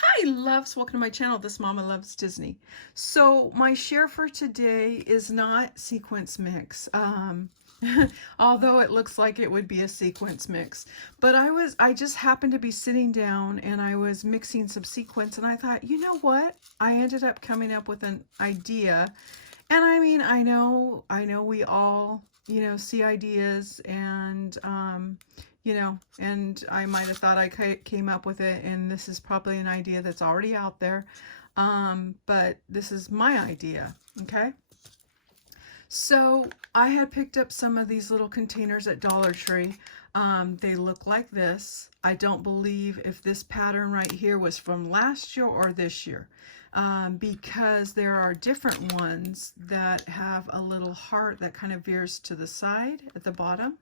Hi loves, welcome to my channel. This Mama Loves Disney. So my share for today is not sequence mix. Although it looks like it would be a sequence mix. But I just happened to be sitting down and I was mixing some sequence and I thought, you know what? I ended up coming up with an idea. And I mean, I know we all, see ideas and and I might have thought I came up with it, and this is probably an idea that's already out there. But this is my idea, okay? So I had picked up some of these little containers at Dollar Tree. They look like this. I don't believe if this pattern right here was from last year or this year, because there are different ones that have a little heart that kind of veers to the side at the bottom.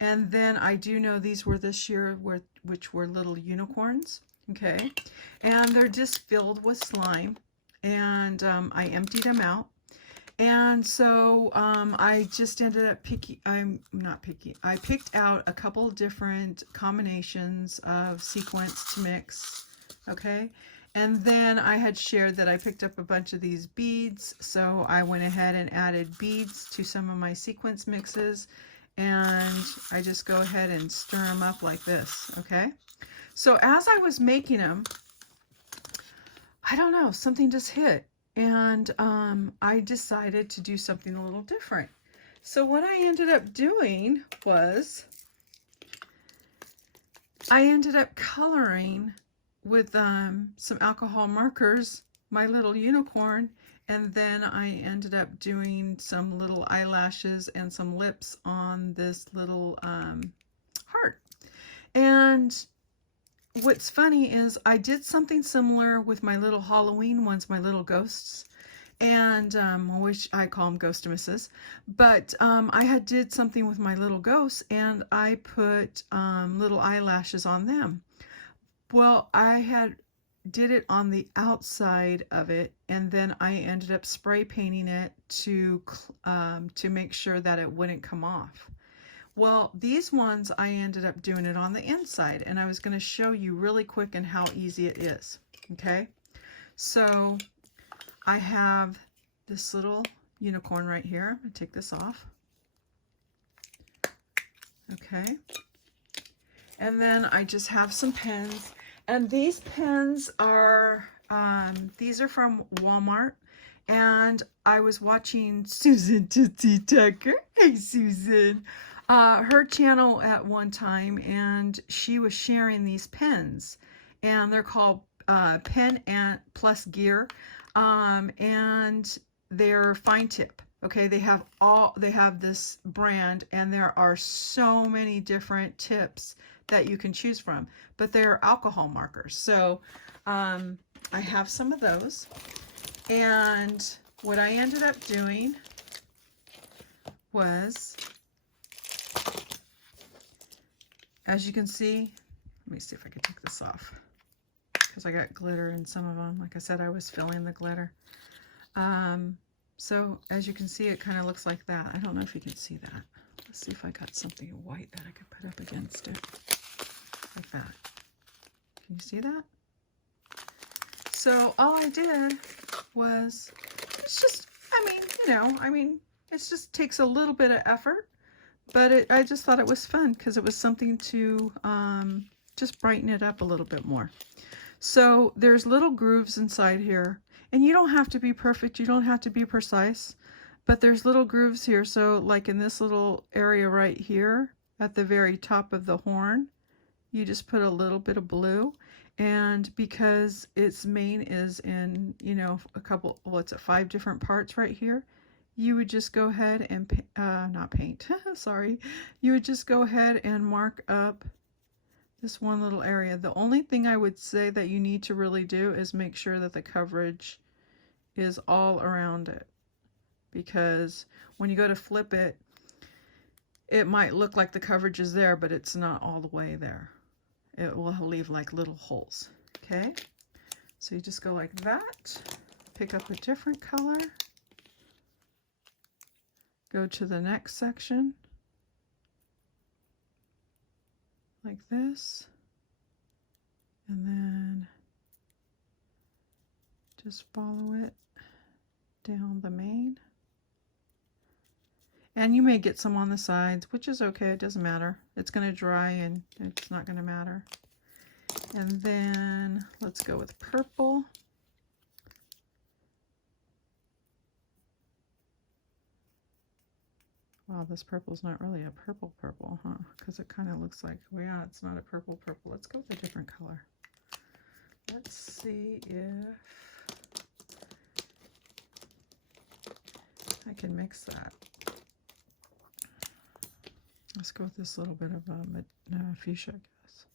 And then I do know these were this year, which were little unicorns, okay? And they're just filled with slime. And I emptied them out. And so I just ended up I picked out a couple different combinations of sequence to mix, okay? And then I had shared that I picked up a bunch of these beads, so I went ahead and added beads to some of my sequence mixes, and I just go ahead and stir them up like this, okay? So as I was making them, I don't know, something just hit, and I decided to do something a little different. So what I ended up doing was I ended up coloring with some alcohol markers my little unicorn, and then I ended up doing some little eyelashes and some lips on this little heart. And what's funny is I did something similar with my little Halloween ones, my little ghosts, and which I call them Ghostimuses. But I did something with my little ghosts, and I put little eyelashes on them. Well, did it on the outside of it, and then I ended up spray painting it to make sure that it wouldn't come off. Well, these ones I ended up doing it on the inside, and I was going to show you really quick and how easy it is. Okay, so I have this little unicorn right here. I'm going to take this off. Okay, and then I just have some pens. And these pens are, these are from Walmart. And I was watching Susan Tootsie Tucker. Hey, Susan. Her channel at one time, and she was sharing these pens. And they're called Pen and Plus Gear. And they're fine tip. Okay, they have this brand, and there are so many different tips that you can choose from, but they're alcohol markers. So I have some of those, and what I ended up doing was, as you can see, let me see if I can take this off, because I got glitter in some of them. Like I said, I was filling the glitter. So as you can see, it kind of looks like that. I don't know if you can see that. Let's see if I got something white that I could put up against it. Like that. Can you see that? So all I did was, it's just, it just takes a little bit of effort, but I just thought it was fun because it was something to just brighten it up a little bit more. So there's little grooves inside here, and you don't have to be perfect, you don't have to be precise, but there's little grooves here. So like in this little area right here at the very top of the horn, you just put a little bit of blue. And because its mane is in, a couple, well, it's at 5 different parts right here, you would just go ahead and, not paint, sorry, you would just go ahead and mark up this one little area. The only thing I would say that you need to really do is make sure that the coverage is all around it, because when you go to flip it, it might look like the coverage is there, but it's not all the way there. It will leave like little holes. Okay, so you just go like that, pick up a different color, go to the next section like this, and then just follow it down the mane. And you may get some on the sides, which is okay, it doesn't matter. It's going to dry and it's not going to matter. And then let's go with purple. Wow, this purple's not really a purple, huh? Because it kind of looks like, well, yeah, it's not a purple. Let's go with a different color. Let's see if I can mix that. Let's go with this little bit of fuchsia, I guess.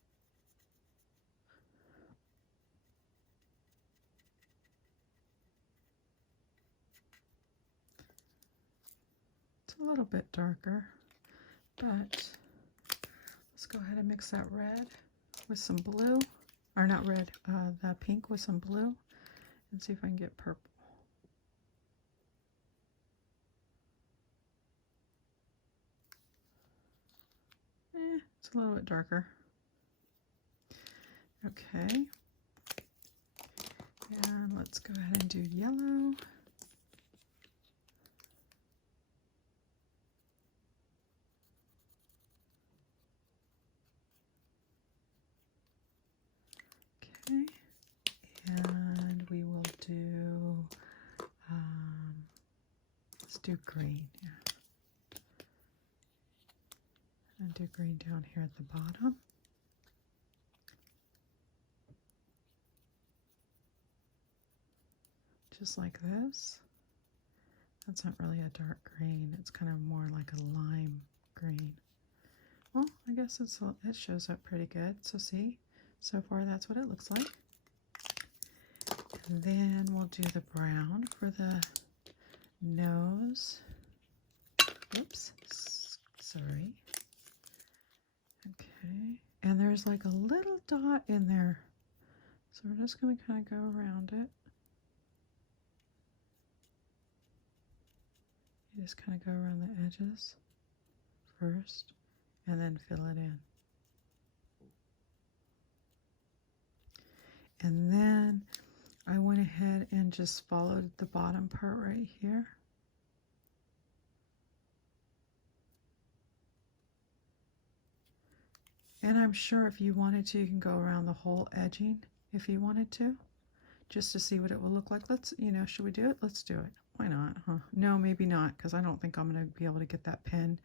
It's a little bit darker, but let's go ahead and mix that red with some blue, or not red, the pink with some blue, and see if I can get purple. It's a little bit darker. Okay. And let's go ahead and do yellow. Okay. And we will do, let's do green. Yeah. And do green down here at the bottom. Just like this. That's not really a dark green. It's kind of more like a lime green. Well, I guess it shows up pretty good. So see, so far that's what it looks like. And then we'll do the brown for the nose. Oops, sorry. Okay, and there's like a little dot in there. So we're just going to kind of go around it. You just kind of go around the edges first and then fill it in. And then I went ahead and just followed the bottom part right here. And I'm sure if you wanted to, you can go around the whole edging if you wanted to, just to see what it will look like. Let's, should we do it? Let's do it. Why not, huh? No, maybe not, because I don't think I'm going to be able to get that pen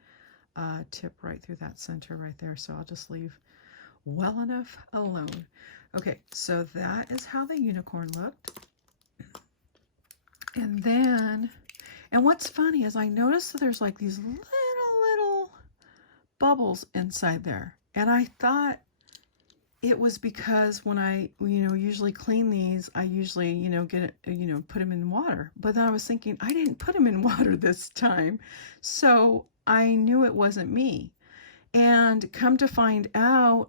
tip right through that center right there. So I'll just leave well enough alone. Okay, so that is how the unicorn looked. And then, and what's funny is I noticed that there's like these little bubbles inside there. And I thought it was because when I, usually clean these, I usually, get it, put them in water. But then I was thinking, I didn't put them in water this time. So I knew it wasn't me. And come to find out,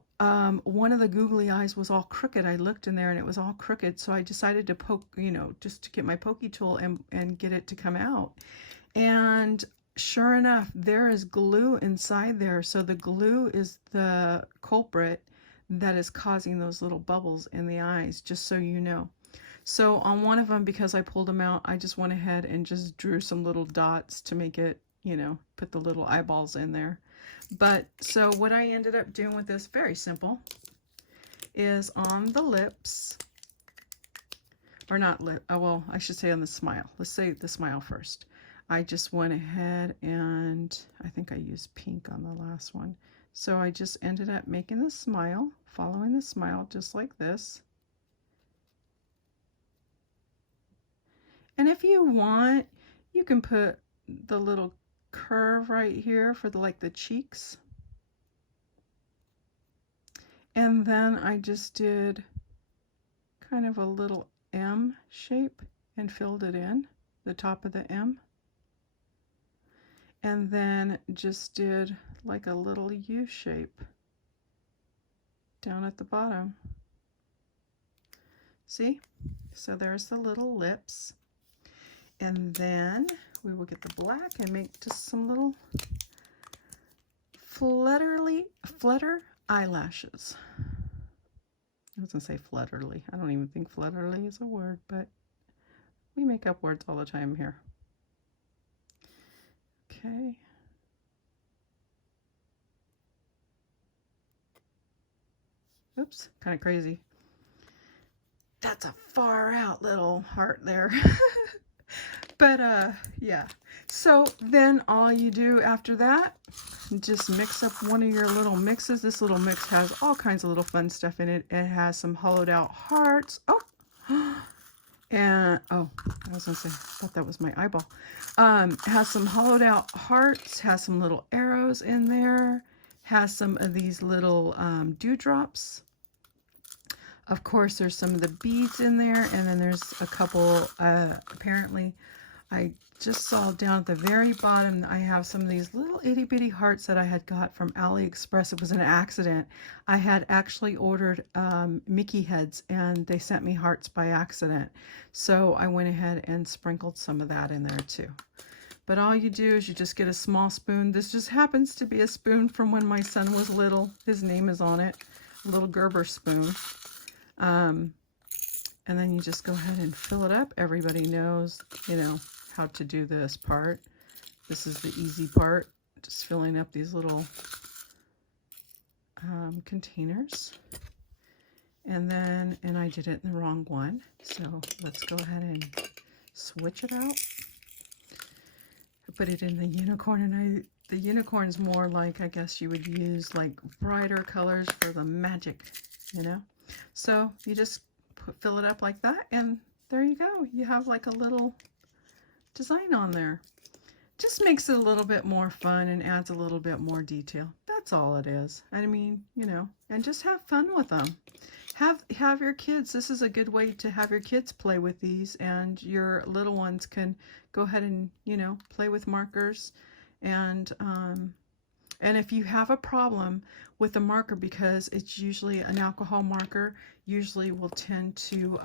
one of the googly eyes was all crooked. I looked in there and it was all crooked. So I decided to poke, just to get my pokey tool and get it to come out. And sure enough, there is glue inside there. So the glue is the culprit that is causing those little bubbles in the eyes, just so you know. So on one of them, because I pulled them out, I just went ahead and just drew some little dots to make it, put the little eyeballs in there. But so what I ended up doing with this, very simple, is on the lips, or not lip, well, I should say on the smile. Let's say the smile first. I just went ahead and I think I used pink on the last one. So I just ended up making the smile, following the smile just like this. And if you want, you can put the little curve right here for the cheeks. And then I just did kind of a little M shape and filled it in, the top of the M. And then just did like a little U shape down at the bottom. See? So there's the little lips. And then we will get the black and make just some little flutter eyelashes. I was going to say flutterly. I don't even think flutterly is a word, but We make up words all the time here. Okay. Oops, kind of crazy. That's a far out little heart there. But yeah. So then all you do after that, just mix up one of your little mixes. This little mix has all kinds of little fun stuff in it. It has some hollowed out hearts. Oh, and oh, I was gonna say, I thought that was my eyeball. It has some hollowed out hearts, has some little arrows in there, has some of these little dewdrops. Of course, there's some of the beads in there, and then there's a couple, apparently, I just saw down at the very bottom, I have some of these little itty bitty hearts that I had got from AliExpress. It was an accident. I had actually ordered Mickey heads, and they sent me hearts by accident. So I went ahead and sprinkled some of that in there too. But all you do is you just get a small spoon. This just happens to be a spoon from when my son was little. His name is on it, a little Gerber spoon. And then you just go ahead and fill it up. Everybody knows, you know, how to do this part. This is the easy part, just filling up these little containers. And then, and I did it in the wrong one, so let's go ahead and switch it out. I put it in the unicorn, and the unicorn's more like, I guess you would use like brighter colors for the magic, you know. So you just fill it up like that, and there you go. You have like a little design on there. Just makes it a little bit more fun and adds a little bit more detail. That's all it is. I mean, you know, and just have fun with them. Have your kids. This is a good way to have your kids play with these, and your little ones can go ahead and, you know, play with markers. And if you have a problem with a marker, because it's usually an alcohol marker, usually will tend to,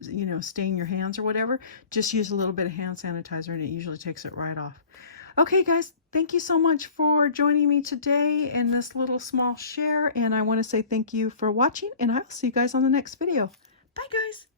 you know, stain your hands or whatever, just use a little bit of hand sanitizer and it usually takes it right off. Okay, guys, thank you so much for joining me today in this little small share. And I want to say thank you for watching, and I'll see you guys on the next video. Bye, guys.